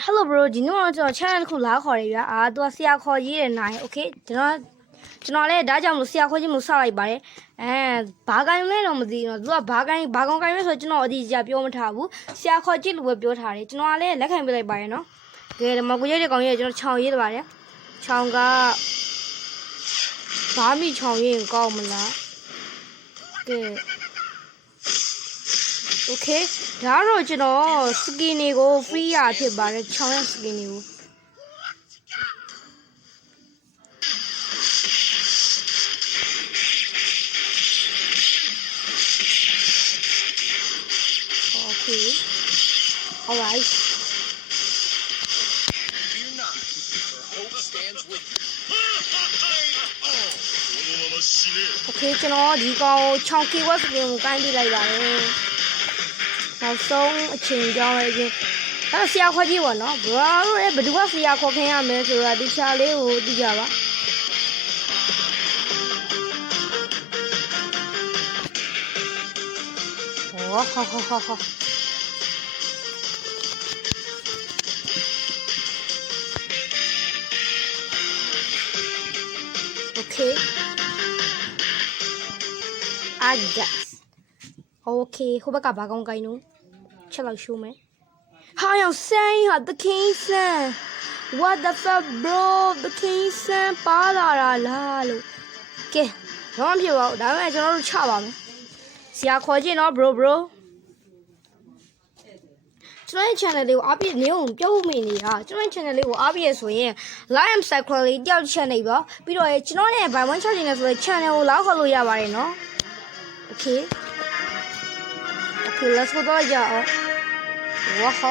hello bro ဒီနေ့ကျွန်တော် channel တစ်ခုလာခေါ်ရဗျာသူကဆရာခေါ်ရေးတယ်နိုင် okay ကျွန်တော်လည်းဒါကြောင့်မလို့ဆရာခေါ်ခြင်းမစလိုက်ပါတယ်ဘာကိုင်းလဲတော့မသိတော့သူကဘာကောင်ကိုင်းလဲဆိုကျွန်တော်အဒီကြာပြောမထားဘူးဆရာခေါ်ကြည့်လို့ပဲပြောထားတယ်ကျွန်တော်လည်းလက်ခံပေးလိုက်ပါတယ်နော်ကဲဒီမှာကိုရဲတဲ့ကောင်ကြီးကကျွန်တော်ခြောင်ရေးတယ်ပါတယ်ခြောင်ကဘာမိခြောင်ရေးကောင်းမလားကဲOkay ဒါတော့ကျွန်တော် skin တွေကို free ရဖြစ်ပါတယ်ချောင်းရဲ့ skin တွေကို Okay all right Okay ကျွန်တော်ဒီကောင်ချောင်း keyword skin ကိုကိုင်းပြလိုက်ပါတယ်နောက်ဆုံးအချိန်ကြောင်းလေးချင်းအဲ့ဆရာခေါ်ကြည့်ပါနော်ဘရာတို့လည်းဘယ်သူကဆရာခေါ်ခင်ရမယ်ဆိုတာဒီချာလေးကိုသိကြပါဟောOkay I guess Okay ဟိုဘက်ကဘာကောင်းကိုင်းနော်ချက်လောက်ရှိုးမယ်ဟာရောက်ဆိုင်ဟာ the king son what the fuck bro the king son ပါလာလားလို့ကဲတော့မဖြစ်ပါဘူးဒါပေမဲ့ကျွန်တော်တို့ချပါမယ်ဆရာခေါ်ကြည့်နော် bro ကျွန်တော် channel လေးကိုအားပေးနေအောင်ပြောဖို့မိနေတာကျွန်တော် channel လေးကိုအားပေးရဆိုရင် like and subscribe လေးတယောက် channel ပါပြီးတော့ကျွန်တော်ရဲ့ by one channel နဲ့ဆိုတဲ့ channel ကိုလောက်ခေါ်လို့ရပါတယ်နော် Okay Okay let's go တော့ကြအောင်ဝါဟာ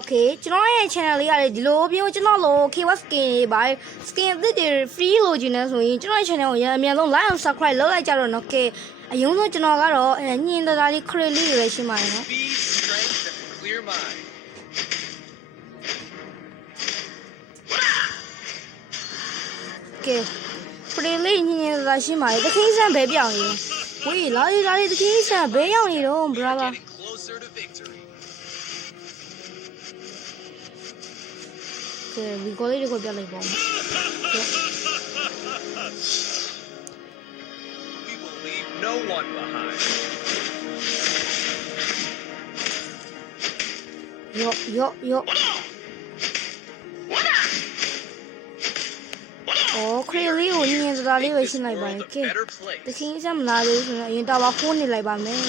Okay ကျွန်တော်ရဲ့ channel လေးကလေဒီလိုပြောကျွန်တော်လို keyword skin တွေပါ skin အသစ်တွေ free လို့ကျင်နေဆိုရင်ကျွန်တော်ရဲ့ channel ကိုအမြန်ဆုံး like and subscribe လုပ်လိုက်ကြတော့နော် Okay အရင်ဆုံးကျွန်တော်ကတော့ညင်တသားလေး crate လေးတွေပဲရှိမှာနော် Okay ခရီးလေးညင်တသားရှိမှာတခင်းဆန်းပဲပြောင်းနေဝေးလာလေးတခင်းဆန်းပဲရောက်နေတော့ brother Okay, we goလေးကိုပြလိုက်ပါဦး We will leave no one behind. Yo. Oh, ခရီးလေးကိုညင်စတာလေးပဲရှင်းလိုက်ပါလေကဲတခင်စမ်းမလားလို့ဆိုတော့အရင်တော့ဖုန်းနေလိုက်ပါမယ်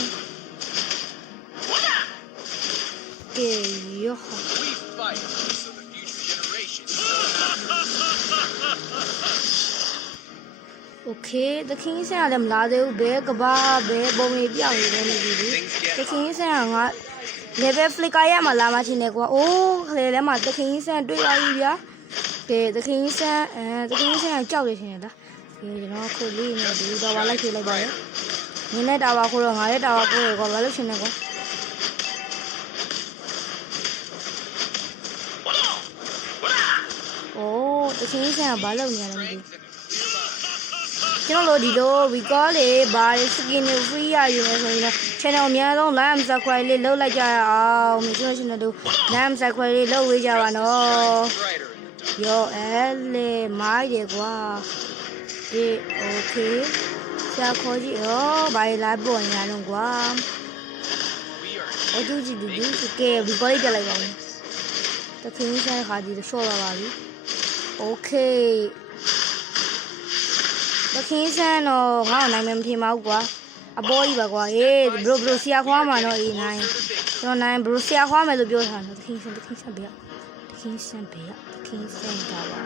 ကဲယော We fight so the future generations Okay တခင်စမ်းလည်းမလားသေးဘူးဘဲကဘာဘဲပုံလေးပြောင်းနေတယ်မသိဘူးတခင်စမ်းကငါ level flicker ရမှာလာမှချင်းနေကွာအိုးခလေထဲမှာတခင်စမ်းတွေ့ပါပြီဗျာကဲတခင်စမ်းကြောက်ရရှင်လားဒီကျွန်တော်ခုလေးနေဒီတော့ပါလိုက်ဖြေလိုက်ပါရနင်းနဲ့တာပါခိုးတော့ငါလည်းတာပါခိုးရကွာဘာလို့ရှင်နေကွာအိုးတခင်စမ်းကဘာလုပ်နေရလဲမသိကျွန်တော်တို့ဒီလို recall လေးဘာ skin free ရယူနေဆိုရင် channel အများဆုံး like and subscribe လေးလုပ်လိုက်ကြရအောင်ကျွန်တော် channel တို့ like and subscribe လေးလုပ်ဝေးကြပါနော်ယောအဲ့လေမိုက်တယ်ကွာဒီ okay ဆရာခေါ်ကြည့်ဘာလာပေါ်နေရလုံးကွာအတူကြီးဒီကဲ recall လေးပြလိုက်ပါဦးတခင်ဆန်းခါဒီရှော့လာပါပြီ okayတခင်ဆန်းတော့ငါ့နိုင်မယ်မထင်ပါဘူးကွာအပေါ်ကြီးပါကွာဘရိုဆရာခွားမှာတော့အေးနိုင်ကျွန်တော်နိုင်ဘရိုဆရာခွားမယ်လို့ပြောထားတယ်တခင်ဆန်းဘေးတခင်ဆန်းတာပါ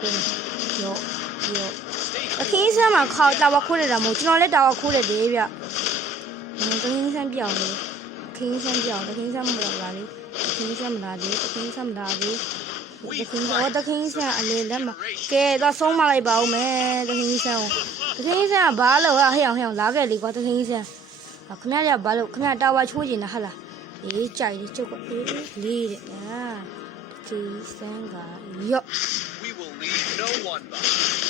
ကိုယောတခင်ဆန်းမှာခေါတာဝခိုးနေတာမဟုတ်ကျွန်တော်လည်းတာဝခိုးတယ်လေဗျတခင်ဆန်းပြောင်းလေတခင်ဆန်းမလာပါလေတခင်ဆန်းမလာသေးတခင်ဆန်းတခင်ဆန်းအလေလက်မှာကဲတော့ဆုံးမလိုက်ပါဦးမယ်တခင်ဆန်းကဘာလို့ဟဲ့အောင်လာခဲ့လေကွာတခင်ဆန်းခင်ဗျားကဘာလို့ခင်ဗျားတာဝချိုးနေတာဟာလားအေးကြိုက်လေကျုပ်ကလေးတဲ့တခင်ဆန်းကယော့ We will leave no one behind.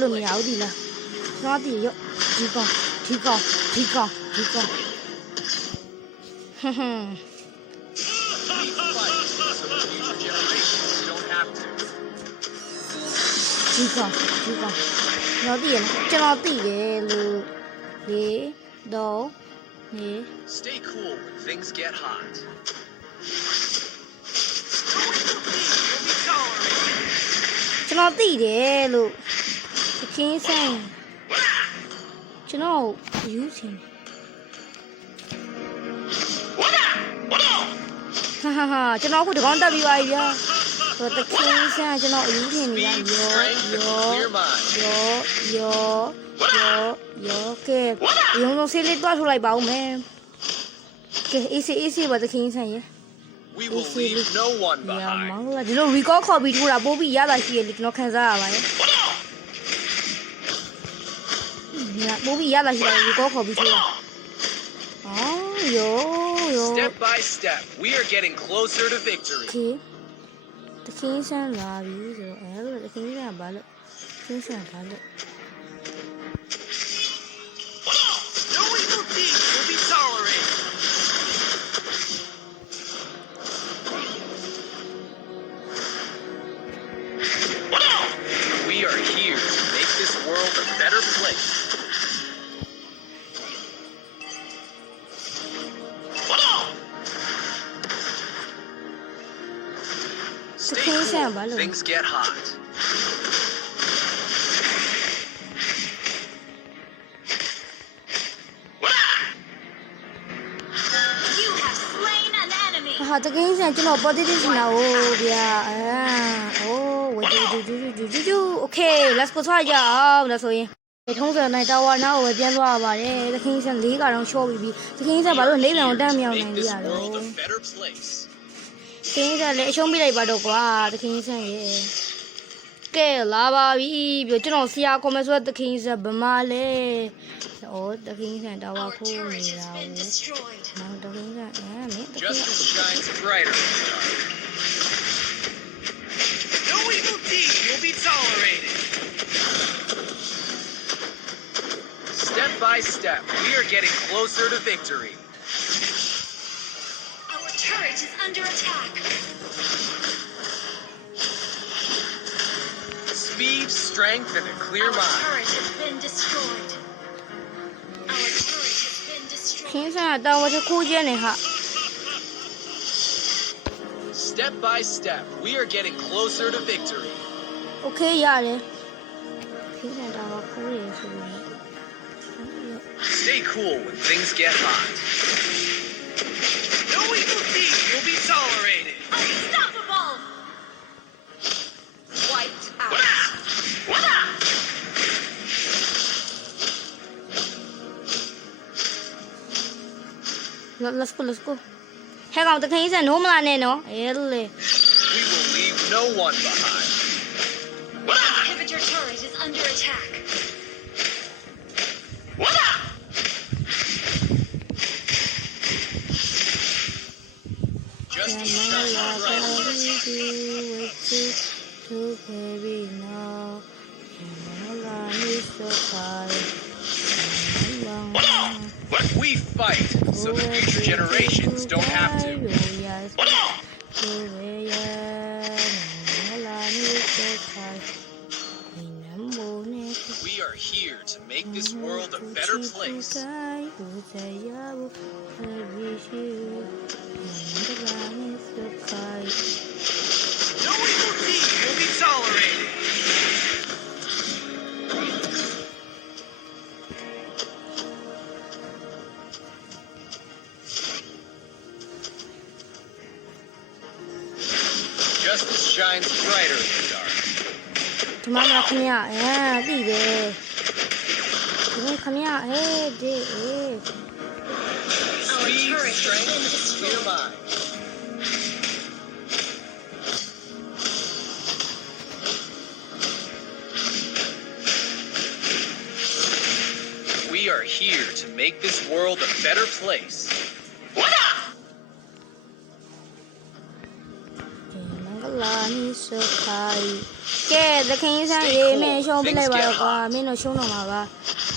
လို့မရဘူးဒီလားကျွန်တော်တည်ရောဒီကောင်ဟွန်းဟွန်း We fight so the future generations don't have to. ဒီကောင်ကျွန်တော်တည်ရနော်ကျွန်တော်တည်တယ်လို့တော့နေ Stay cool when things get hot. ကျွန်တော်တည်တယ်လို့သခင်ဆန်းကျွန်တော်ယူစင်ဟာကျွန်တော်အခုတကောင်းတက်ပြီးပါပြီဗျာဆိုတော့သခင်ဆန်းကျွန်တော်အယူစင်နေရ Speed, strength, and a clear mind. ရောကဲအရင်ဆုံးဆေးလေးတွားထုတ်လိုက်ပါဦးမယ်ကဲအေးပါသခင်ဆန်းရေ We will leave no one ရမော behind. င်လာဒီလို record ခေါ်ပြီးထိုးတာပို့ပြီးရတာရှိရလေကျွန်တော်ခံစားရပါတယ်ညာပို့ပြီးရတာရှိတယ် record ခေါ်ပြီးထိုးတာယော Step by step, we are getting closer to victory. ခေတခင်ဆန်းလာပြီဆိုတော့အဲ့လိုတခင်ဆန်းဘာလို့သခင်ဆန်းဘာလို့ No evil deed will be tolerated. We are here to make this world a better place. Stay Okay, Sam, cool. ballo. Things get hot. You have slain an enemy. ဟာတကင်းဆန်ကျွန်တော် positive ရှင်တာဟိုဗျာဝေဂျူ okay let's go သွားကြအောင်ဒါဆိုရင်ထုံးစံနိုင်တာဝါနာကိုပဲပြန်သွားရပါတယ်တကင်းဆန်၄ကတော့ချောပြီးပြီတကင်းဆန်ဘာလို့နေပြန်အောင်တမ်းမြောင် Make နိုင် this ကြရလဲ world a better place. တကင်းဆန်လည်းအရှုံးပေးလိုက်ပါတော့ကွာတကင်းဆန်ရဲ့ကဲလာပါပြီပြီးကျွန်တော်ဆရာကွန်မန့်ဆိုတကင်းဆန်ဗမာလဲတကင်းဆန်တာဝါ Our ခိုး turret နေတာ has been destroyed. မောင်တကင်းဆန်မင်းတကင်း Justice shines brighter in the dark. No evil deed will be tolerated. Step by step, we are getting closer to victory. Our turret is under attack. Speed, strength, and a clear Our mind. turret has been destroyed. Our turret has been ခင်း destroyed. ဆန်တာဝါချခိုးကျနေဟာ Step by step, we are getting closer to victory. okay ရတယ်ခင်းဆန်တာဝါခိုးရဆိုရင် Stay cool when things get hot. No evil deed will be tolerated. Unstoppable. Wiped out. let's go ဟဲ့ကောင်တခင်းဆန်နိုးမလာနဲ့နော်အဲလေ We will leave no one behind. Inhibitor turret is under attack. Justice shines brighter. We fight so the future generations don't have to. We are here to make this world a better place. No evil deed will be tolerated. Justice shines brighter in the dark. ဒီမှာမလားခင်ဗျသိတယ်ဒီနေ့ခင်ဗျဒီအေး Speed, strength, and a clear mind. We are here to make this world a better place. မင်္ဂ လာနီဆိုခိုင်ကဲသခင်ဆန်းရေမင်းရှုံးပြလိုက်ပါတော့ကွာမင်းတို့ရှုံးတော့မှာပါ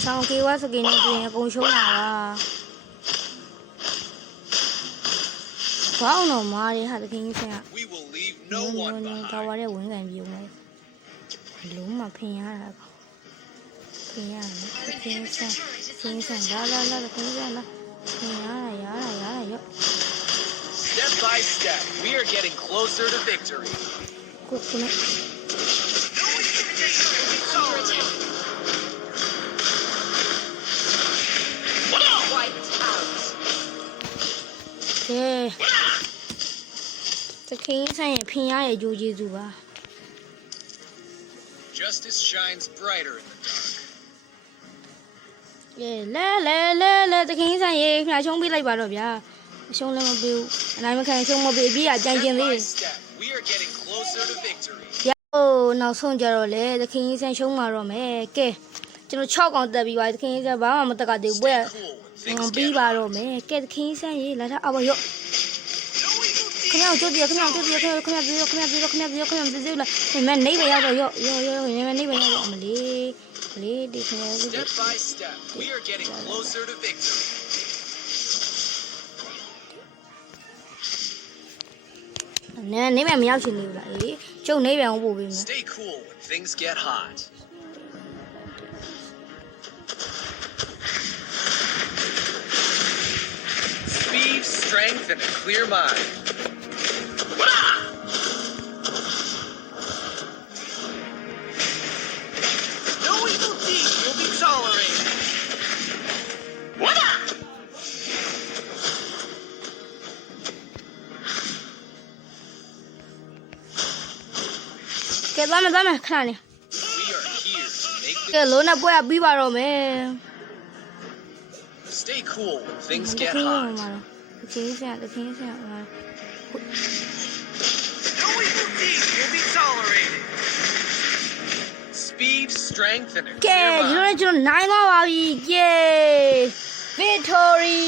ဆောင်းကေဝါစကင်းနဲ့ပြင်အကုန်ရှုံးတာပါဘောင်းတော့မားတယ်ဟာသခင်ဆန်းက We will leave no one တော့ behind. ဝါတဲ့ဝင်ကန်ပြုံးမယ်လုံးမဖင်ရတာကောဖင်ရတယ်သခင်ဆန်းလာသခင်ဆန်းလာဖင်ရတာရော့ Step by step, we are getting closer to victory. ကိုကုနဲ့ Wiped out. ကဲသခင်ဆန်းရဲ့ဖင်ရရဲ့ဂျိုးကျေးဇူးပါ Justice shines brighter in the dark. ကဲလဲသခင်ဆန်းရေခဏရှုံးပေးလိုက်ပါတော့ဗျာရှုံးလည်းမပေးဘူးအနိုင်မခံရှုံးမပေးပြီးကြိုင်ကျင် Step သေး by တယ် step, we are getting closer to victory. နောက်ဆုံးကြတော့လေသခင်ဆန်းရှုံးมาတော့မယ်ကဲကျွန်တော်6កောင်တက်ပြီးပါသခင်ဆန်းဘာမှမတက်ကသေးဘူးပွဲ Stay cool when things ပြီး get ပါ hot. တော့မယ်ကဲသခင်ဆန်းရေလာထားအောင်ရော့ခင်ဗျားတို့ကြည့်ခင်ဗျားပြီးတော့လာမနေပဲရတော့ရော့မနေပဲရတော့အမလေးဒီခင်ဗျား Step by step, we are getting closer to victory. နေပဲမရောက်ချင်ဘူးလားအေးကျုပ်နေပြန်ပို့ပေးမယ် Stay cool when things get hot. Speed, strength, and a clear mind. No evil deed will be tolerated.ကဲသွားမယ်ခဏနေ We are here to make ကဲလုံးနဲ့ပွဲပြီးပါတော့မယ် Stay cool when things သ get ခင် hot. သခင်ဆန်း No evil deed will be tolerated. Speed, strength, and a ကဲ clear ကျွန်တော် mind. နိုင်သွားပါပြီယေ victory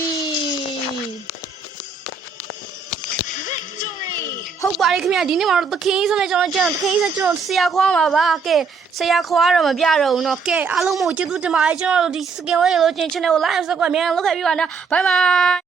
Victory! ဟုတ်ပါတယ်ခင်ဗျာဒီနေ့မှာတော့သခင်ဆိုနေကျွန်တော်ဆရာခွာမှာပါကဲဆရာခွာတော့မပြတော့ဘူးเนาะကဲအားလုံးမို့ကျေးဇူးတင်ပါတယ်ကျွန်တော်တို့ဒီ skill လေးလို့ချင်း channel ကို like subscribe မြန်လုပ်ခဲ့ပြီးပါနော် bye bye